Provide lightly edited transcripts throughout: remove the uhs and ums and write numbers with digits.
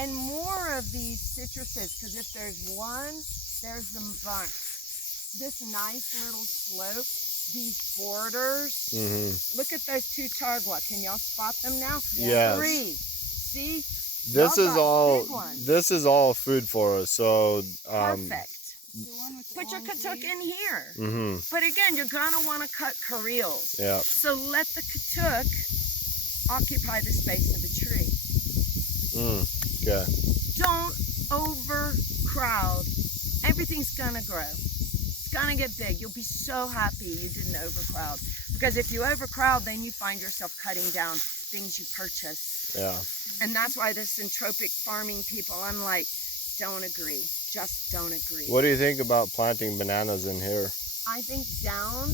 And more of these citruses, because if there's one, there's the bunch. This nice little slope, these borders. Look at those two targua. Can y'all spot them now? Yes. 3. See? This Y'all is got all. big ones. This is all food for us. So. Perfect. The one with the Put your long katuk leaves. in here. Mm-hmm. But again, you're going to want to cut carreels. Yeah. So let the katuk occupy the space of a tree. Okay. Don't overcrowd. Everything's going to grow. It's going to get big. You'll be so happy you didn't overcrowd. Because if you overcrowd, then you find yourself cutting down things you purchase. Yeah. And that's why the syntropic farming people, I'm like, don't agree. Just don't agree. What do you think about planting bananas in here? I think down,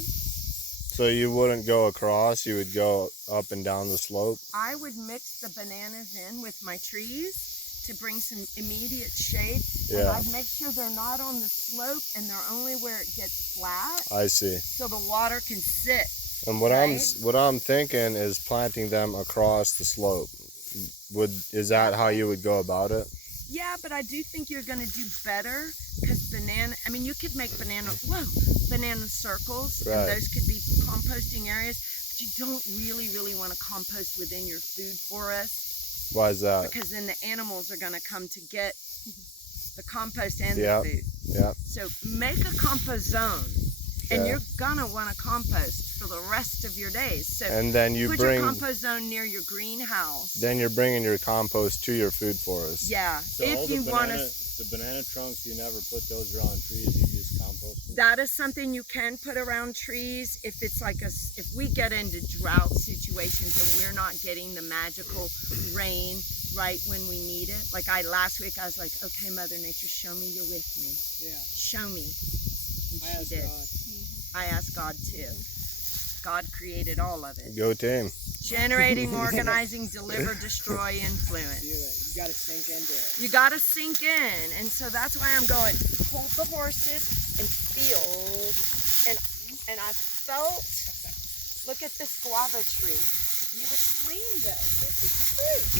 So you wouldn't go across, you would go up and down the slope? I would mix the bananas in with my trees to bring some immediate shade. And Yeah. I'd make sure they're not on the slope and they're only where it gets flat. I see. So the water can sit. And what Right? I'm thinking is planting them across the slope. Is that how you would go about it? Yeah, but I do think you're going to do better because you could make banana circles, Right. and those could be composting areas, but you don't really want to compost within your food forest Why is that? because then the animals are going to come to get the compost and Yeah. the food. Yeah. So make a compost zone, and Okay. you're going to want to compost for the rest of your days. So And then you put bring your compost zone near your greenhouse. then you're bringing your compost to your food forest. Yeah, So all if the you want banana, to. the banana trunks, you never put those around trees. You just compost them. That is something you can put around trees if it's like if we get into drought situations and we're not getting the magical rain right when we need it. Like last week I was like, okay, Mother Nature, show me you're with me. Yeah. Show me. And I she asked did. God. I asked God too. God created all of it. Go team. Generating, organizing, deliver, destroy, Feel influence. it. You got to sink into it. You got to sink in. And so that's why I'm going, hold the horses and feel. And I felt, look at this guava tree. You would clean this. This is fruit.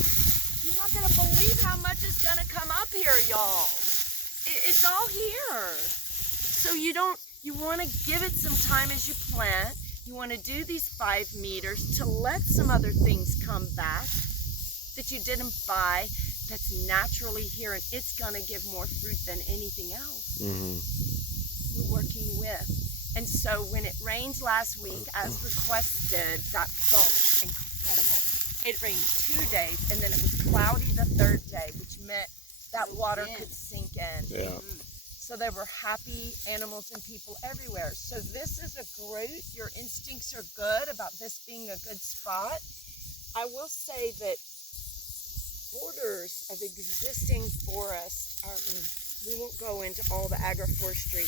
You're not going to believe how much is going to come up here, y'all. It's all here. So you want to give it some time as you plant. You want to do these 5 meters to let some other things come back that you didn't buy that's naturally here, and it's going to give more fruit than anything else we're working with. And so when it rained last week, as requested, that felt incredible. It rained 2 days, and then it was cloudy the 3rd day, which meant that water could sink in. Yeah. So there were happy animals and people everywhere. So this is a great, your instincts are good about this being a good spot. I will say that borders of existing forests are, we won't go into all the agroforestry,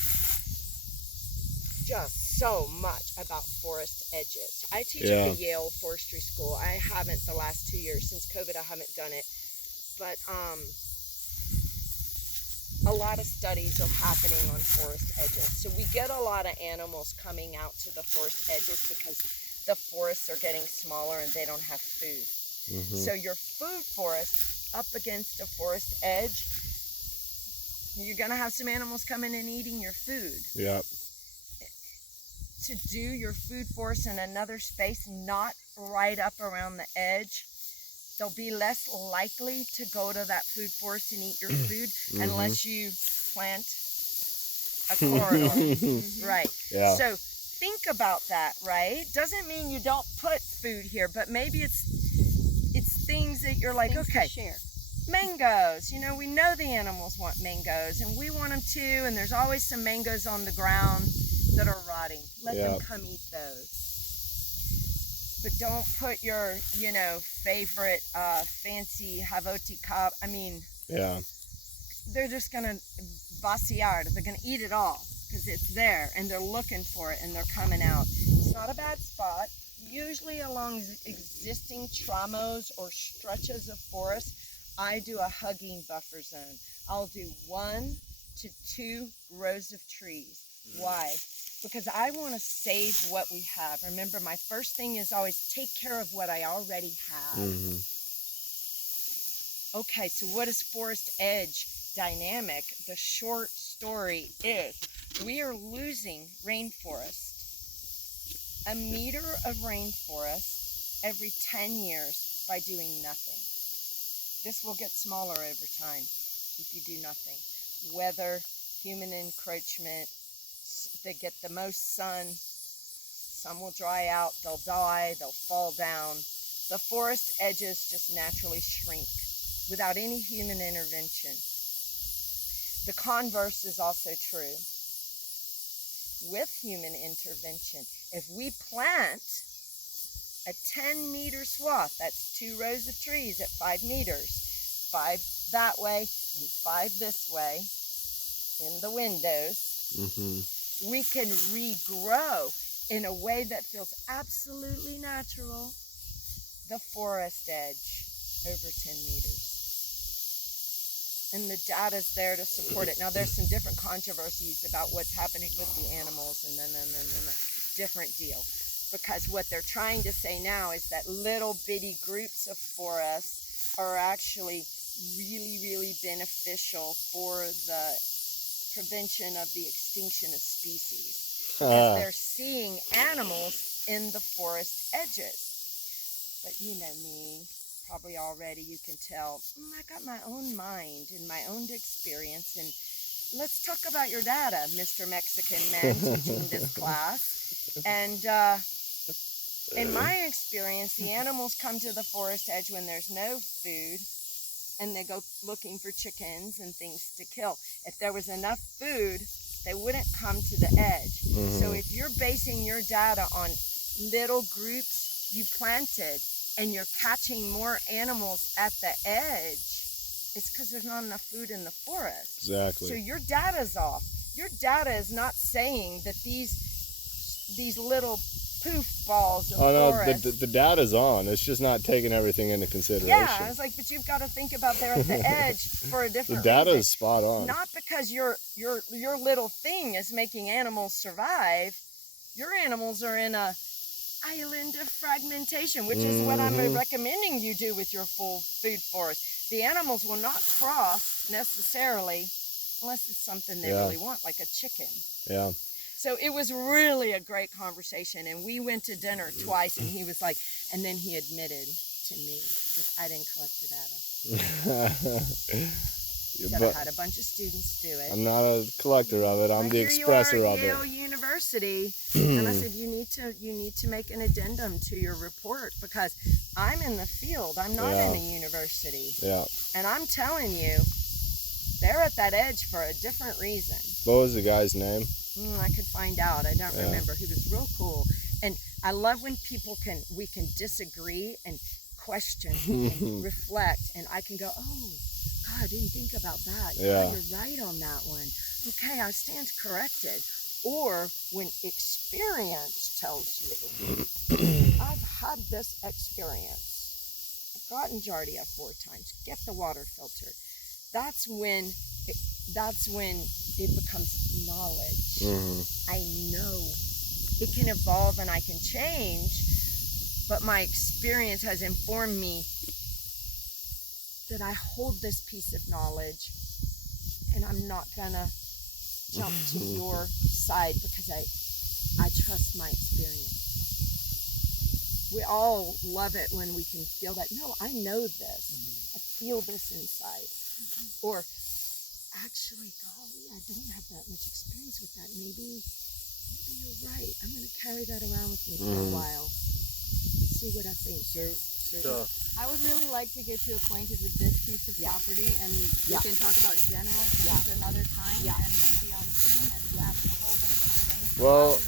just so much about forest edges. I teach at the Yale Forestry School. I haven't the last 2 years. Since COVID, I haven't done it. But a lot of studies are happening on forest edges. So we get a lot of animals coming out to the forest edges because the forests are getting smaller and they don't have food. So your food forest up against a forest edge, you're going to have some animals coming and eating your food. Yeah. To do your food forest in another space, not right up around the edge, they'll be less likely to go to that food forest and eat your food unless you plant a corridor. Right. Yeah. So think about that, right? Doesn't mean you don't put food here, but maybe it's things that you're like, Things to okay, share. mangoes. You know, we know the animals want mangoes, and we want them too, and there's always some mangoes on the ground that are rotting. Let them come eat those. But don't put your, favorite fancy Havoti Cobb. I mean, they're just going to vaciar. They're going to eat it all because it's there and they're looking for it and they're coming out. It's not a bad spot. Usually along existing tramos or stretches of forest, I do a hugging buffer zone. I'll do 1 to 2 rows of trees. Why? Because I want to save what we have. Remember, my first thing is always take care of what I already have. Okay, so what is forest edge dynamic? The short story is we are losing rainforest. A meter of rainforest every 10 years by doing nothing. This will get smaller over time if you do nothing. Weather, human encroachment, they get the most sun, some will dry out, they'll die, they'll fall down. The forest edges just naturally shrink without any human intervention. The converse is also true. With human intervention, if we plant a 10-meter swath, that's 2 rows of trees at 5 meters, 5 that way and 5 this way in the windows, we can regrow in a way that feels absolutely natural the forest edge over 10 meters. And the data's there to support it. Now, there's some different controversies about what's happening with the animals and then different deal. Because what they're trying to say now is that little bitty groups of forests are actually really, really beneficial for the prevention of the extinction of species. Because they're seeing animals in the forest edges. But you know me. Probably already you can tell, I got my own mind and my own experience, and let's talk about your data, Mr. Mexican man teaching this class. And in my experience, the animals come to the forest edge when there's no food, and they go looking for chickens and things to kill. If there was enough food, they wouldn't come to the edge. So if you're basing your data on little groups you planted, and you're catching more animals at the edge, it's because there's not enough food in the forest. Exactly. So your data's off. Your data is not saying that these little poof balls of forest. No, the data's on. It's just not taking everything into consideration. Yeah, I was like, but you've got to think about they're at the edge for a different The data reason. is spot on. Not because your little thing is making animals survive. Your animals are in a island of fragmentation, which is what I'm recommending you do with your full food forest. The animals will not cross necessarily unless it's something they really want, like a chicken. Yeah. So it was really a great conversation, and we went to dinner twice, and he was like, and then he admitted to me, because I didn't collect the data. He said I had a bunch of students do it. I'm not a collector of it. I'm the expresser of Yale it. University, and I said you need to make an addendum to your report, because I'm in the field. I'm not in a university. Yeah. And I'm telling you, they're at that edge for a different reason. What was the guy's name? I could find out. I don't remember. He was real cool, and I love when we can disagree and question and reflect, and I can go, oh, God, I didn't think about that. Yeah, you're right on that one. Okay, I stand corrected. Or when experience tells you, I've had this experience. I've gotten Giardia 4 times. Get the water filter. That's when it becomes knowledge. I know it can evolve and I can change, but my experience has informed me that I hold this piece of knowledge, and I'm not gonna jump to your side because I trust my experience. We all love it when we can feel that, no, I know this. I feel this inside. Or, actually, golly, I don't have that much experience with that. Maybe you're right. I'm gonna carry that around with me for a while. See what I think. So I would really like to get you acquainted with this piece of property, and we can talk about general things another time, and maybe on Zoom, and have a whole bunch more things. Well,